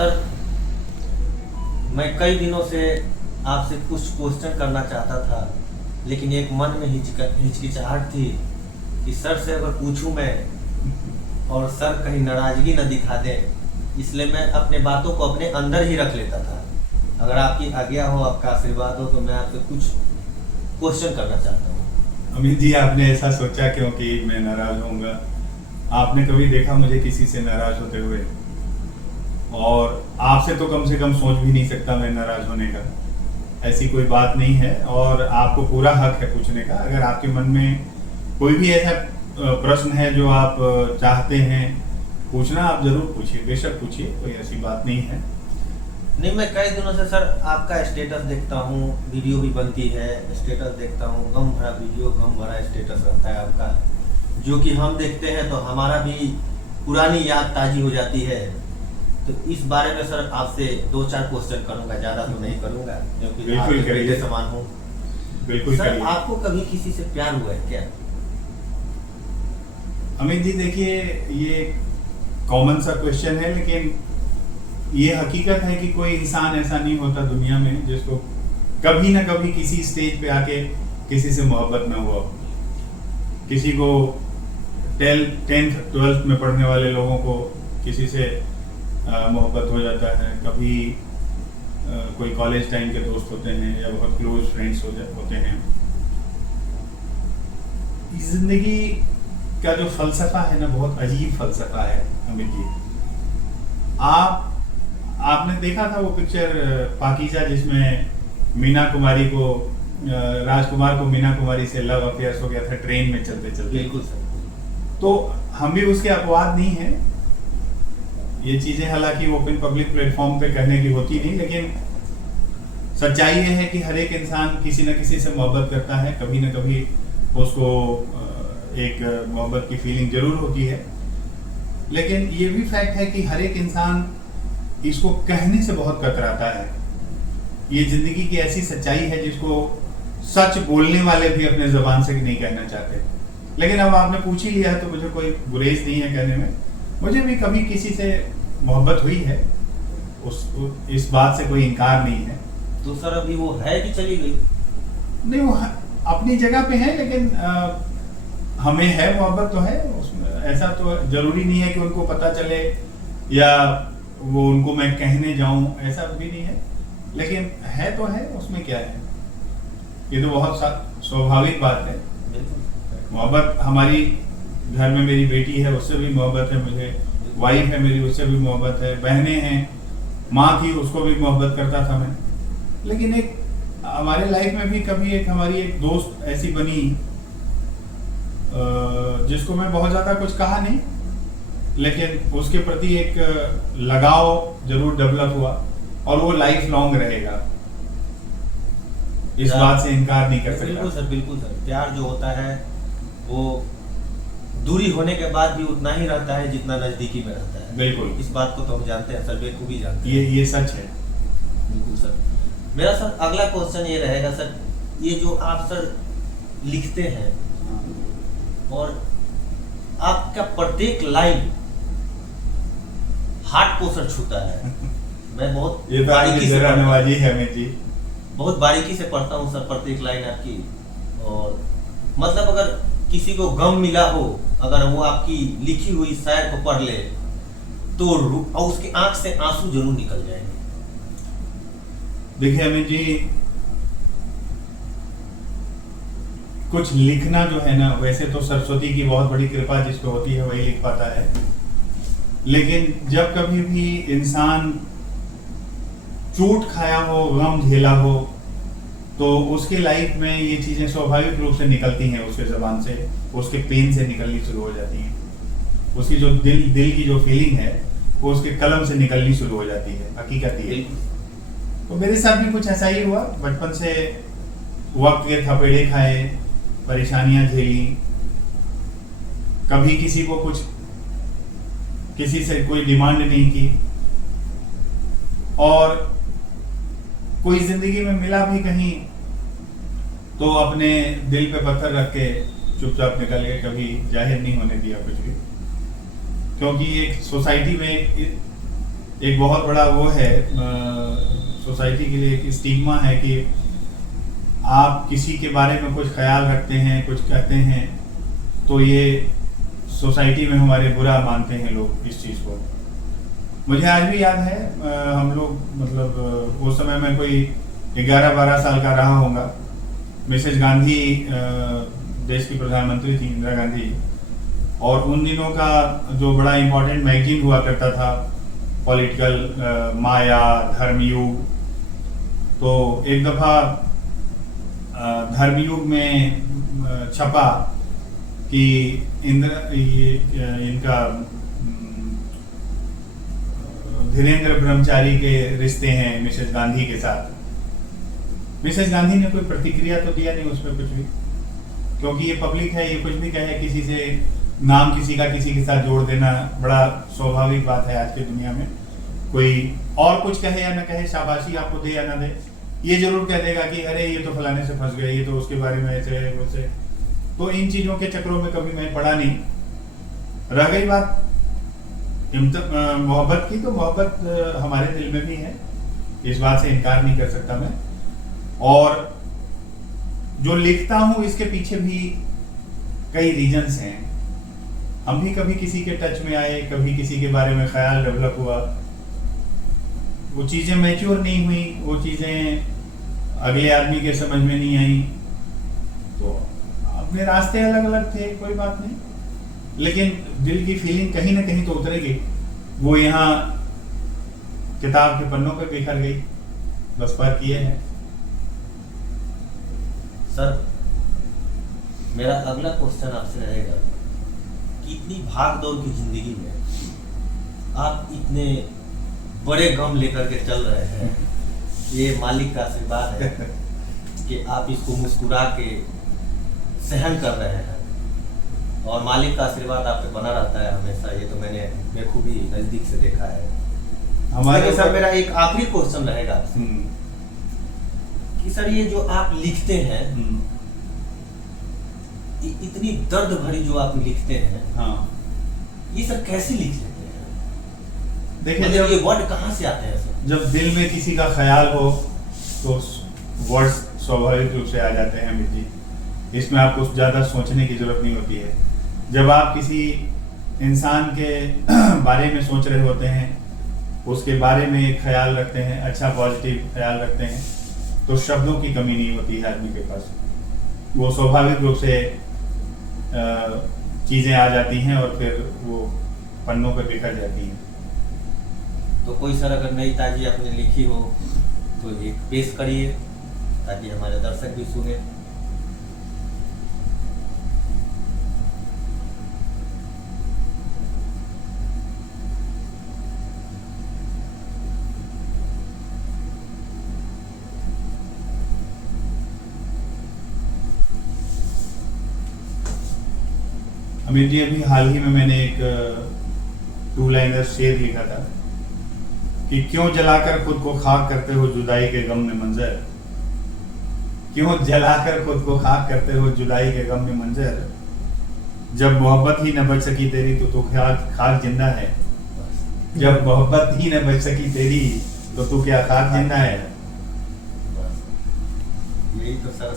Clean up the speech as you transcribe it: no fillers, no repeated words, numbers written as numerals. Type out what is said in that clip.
Sir, मैं कई दिनों से आपसे कुछ क्वेश्चन करना चाहता था, लेकिन एक मन में हिचकिचाहट थी कि सर से अगर पूछूं मैं और सर कहीं नाराजगी न दिखा दें, इसलिए मैं अपने बातों को अपने अंदर ही रख लेता था। अगर आपकी आज्ञा हो, आपका आशीर्वाद हो, तो मैं आपसे कुछ क्वेश्चन करना चाहता हूँ। अमित जी, आपने ऐसा सोचा क्योंकि मैं नाराज होऊंगा? आपने कभी देखा मुझे किसी से नाराज होते हुए? और आपसे तो कम से कम सोच भी नहीं सकता मैं नाराज होने का। ऐसी कोई बात नहीं है और आपको पूरा हक है पूछने का। अगर आपके मन में कोई भी ऐसा प्रश्न है जो आप चाहते हैं पूछना, आप जरूर पूछिए, बेशक पूछिए, कोई ऐसी बात नहीं है। नहीं, मैं कई दिनों से सर आपका स्टेटस देखता हूँ, वीडियो भी बनती है, स्टेटस देखता हूँ, गम भरा वीडियो, गम भरा स्टेटस रहता है आपका, जो कि हम देखते हैं तो हमारा भी पुरानी याद ताजी हो जाती है। तो इस बारे में सर आपसे 2-4 क्वेश्चन करूंगा, ज़्यादा तो नहीं करूंगा, क्योंकि आप बेटे समान हो। बिल्कुल सर, करिए। आपको कभी किसी से प्यार हुआ है क्या? अमित जी, देखिए, ये कॉमन सा क्वेश्चन है, लेकिन ये हकीकत है कि कोई इंसान ऐसा नहीं होता दुनिया में जिसको कभी ना कभी किसी स्टेज पे आके किसी से मोहब्बत ना हुआ हो। किसी को 10th 12th में पढ़ने वाले लोगों को किसी से मोहब्बत हो जाता है, कभी कोई कॉलेज टाइम के दोस्त होते हैं या बहुत क्लोज फ्रेंड्स होते हैं। जिंदगी का जो फलसफा है ना, बहुत अजीब फलसफा है अमित जी। आपने देखा था वो पिक्चर पाकीज़ा, जिसमें मीना कुमारी को, राजकुमार को मीना कुमारी से लव अफेयर हो गया था ट्रेन में चलते चलते। बिल्कुल सर। तो हम भी उसके अपवाद नहीं है। ये चीजें हालांकि ओपन पब्लिक प्लेटफॉर्म पे कहने की होती नहीं, लेकिन सच्चाई ये है कि हर एक इंसान किसी न किसी से मोहब्बत करता है। कभी न कभी उसको एक मोहब्बत की फीलिंग जरूर होती है। लेकिन ये भी फैक्ट है कि हर एक इंसान इसको कहने से बहुत कतराता है। ये जिंदगी की ऐसी सच्चाई है जिसको सच बोलने वाले भी अपने जबान से नहीं कहना चाहते। लेकिन अब आपने पूछ ही लिया है तो मुझे कोई गुरेज नहीं है कहने में। मुझे भी कभी किसी से मोहब्बत हुई है, इस बात से कोई इनकार नहीं है। तो सर, अभी वो है कि चली गई? नहीं, वो अपनी जगह पे है, लेकिन हमें है, मोहब्बत तो है उसमें। ऐसा तो जरूरी नहीं है कि उनको पता चले या वो उनको मैं कहने जाऊं, ऐसा भी नहीं है। लेकिन है तो है, उसमें क्या है। ये तो बहुत स्वाभाविक बात है। मोहब्बत हमारी, घर में मेरी बेटी है, उससे भी मोहब्बत है मुझे, वाइफ है मेरी, उससे भी मोहब्बत है, बहनें हैं, माँ थी, उसको भी मोहब्बत करता था मैं। लेकिन एक हमारे लाइफ में भी कभी एक हमारी एक दोस्त ऐसी बनी जिसको मैं बहुत ज़्यादा कुछ कहा नहीं, लेकिन उसके प्रति एक लगाव जरूर डेवलप हुआ और वो लाइफ लॉन्ग रहेगा। इस बात से इनकार नहीं कर सकता। बिल्कुल सर, बिल्कुल सर। प्यार जो होता है वो दूरी होने के बाद भी उतना ही रहता है जितना नजदीकी में रहता है। बिल्कुल, इस बात को तो हम जानते हैं सर, बेखूबी जानते हैं। ये सच है। बिल्कुल सर। मेरा सर अगला क्वेश्चन ये रहेगा सर, ये जो आप सर लिखते हैं और आपका प्रत्येक लाइन हार्ट को सर छूता है। मैं बहुत ये तो बारीकी से नवाजी है अमित जी, बहुत बारीकी से पढ़ता हूँ सर प्रत्येक लाइन आपकी। और मतलब अगर किसी को गम मिला हो, अगर वो आपकी लिखी हुई शायर को पढ़ ले तो और उसकी आंख से आंसू जरूर निकल जाएंगे। देखिए अमित जी, कुछ लिखना जो है ना, वैसे तो सरस्वती की बहुत बड़ी कृपा जिस पे होती है वही लिख पाता है। लेकिन जब कभी भी इंसान चोट खाया हो, गम झेला हो, तो उसके लाइफ में ये चीजें स्वाभाविक रूप से निकलती हैं उसके जबान से, उसके पेन से निकलनी शुरू हो जाती हैं। उसकी जो दिल की जो फीलिंग है वो उसके कलम से निकलनी शुरू हो जाती है। हकीकत ये। तो मेरे साथ भी कुछ ऐसा ही हुआ। बचपन से वक्त के थपेड़े खाए, परेशानियां झेली, कभी किसी को कुछ, किसी से कोई डिमांड नहीं की, और कोई जिंदगी में मिला भी कहीं तो अपने दिल पे पत्थर रख के चुपचाप निकल गए, कभी जाहिर नहीं होने दिया कुछ भी। क्योंकि एक सोसाइटी में एक बहुत बड़ा वो है सोसाइटी के लिए एक स्टिग्मा है कि आप किसी के बारे में कुछ ख्याल रखते हैं, कुछ कहते हैं, तो ये सोसाइटी में हमारे बुरा मानते हैं लोग इस चीज़ को। मुझे आज भी याद है हम लोग मतलब उस समय मैं कोई 11-12 साल का रहा होऊंगा। मिसेज गांधी देश की प्रधानमंत्री थी, इंदिरा गांधी, और उन दिनों का जो बड़ा इम्पोर्टेंट मैगजीन हुआ करता था पॉलिटिकल, माया, धर्मयुग, तो एक दफ़ा धर्मयुग में छपा कि इनका धीरेन्द्र ब्रह्मचारी के रिश्ते हैं मिसेस गांधी के साथ। मिसेस गांधी ने कोई प्रतिक्रिया तो दिया नहीं उसमें कुछ भी, क्योंकि ये पब्लिक है, ये कुछ भी कहे, किसी से नाम किसी का किसी के साथ जोड़ देना बड़ा स्वाभाविक बात है आज की दुनिया में। कोई और कुछ कहे या ना कहे, शाबाशी आपको दे या ना दे, ये जरूर कह देगा कि अरे ये तो फलाने से फंस गए, ये तो उसके बारे में ऐसे है वैसे। तो इन चीज़ों के चक्रों में कभी मैं पड़ा नहीं। रह गई बात मोहब्बत की, तो मोहब्बत हमारे दिल में भी है, इस बात से इनकार नहीं कर सकता मैं। और जो लिखता हूँ इसके पीछे भी कई रीजंस हैं। हम भी कभी किसी के टच में आए, कभी किसी के बारे में ख्याल डेवलप हुआ, वो चीज़ें मैच्योर नहीं हुई, वो चीज़ें अगले आदमी के समझ में नहीं आई, तो अपने रास्ते अलग अलग थे, कोई बात नहीं, लेकिन दिल की फीलिंग कहीं ना कहीं तो उतरेगी। वो यहाँ किताब के पन्नों पर बिखर गई, बस फर्क ये है। सर, मेरा अगला क्वेश्चन आपसे रहेगा कि इतनी भाग दौड़ की जिंदगी में आप इतने बड़े गम लेकर के चल रहे हैं, ये मालिक का आशीर्वाद है कि आप इसको मुस्कुरा के सहन कर रहे हैं, और मालिक का आशीर्वाद आप पे बना रहता है हमेशा। ये तो मैंने बेखूबी नजदीक से देखा है। हमारे सर मेरा एक आखिरी क्वेश्चन रहेगा आपसे कि सर ये जो आप लिखते हैं, इतनी दर्द भरी जो आप लिखते हैं, हाँ, ये सर कैसे लिख लेते हैं? देखिए, मतलब ये वर्ड कहाँ से आते हैं सर? जब दिल में किसी का ख्याल हो तो वर्ड्स स्वाभाविक रूप से आ जाते हैं अमित जी। इसमें आपको ज़्यादा सोचने की जरूरत नहीं होती है। जब आप किसी इंसान के बारे में सोच रहे होते हैं, उसके बारे में एक ख्याल रखते हैं, अच्छा पॉजिटिव ख्याल रखते हैं, तो शब्दों की कमी नहीं होती है आदमी के पास। वो स्वाभाविक रूप से चीज़ें आ जाती हैं और फिर वो पन्नों पर बिखर जाती हैं। तो कोई सर अगर नई ताजी आपने लिखी हो तो एक पेश करिए ताकि हमारे दर्शक भी सुने। अमित जी, अभी हाल ही में मैंने एक 2 लाइनर शेर लिखा था कि क्यों जलाकर खुद को खाक करते हो जुदाई के गम में मंजर, क्यों जलाकर खुद को खाक करते हो जुदाई के गम में मंजर, जब मोहब्बत ही न बच सकी तेरी तो खाक जिंदा है, जब मोहब्बत ही न बच सकी तेरी तो तू क्या खाक जिंदा है। यही तो सर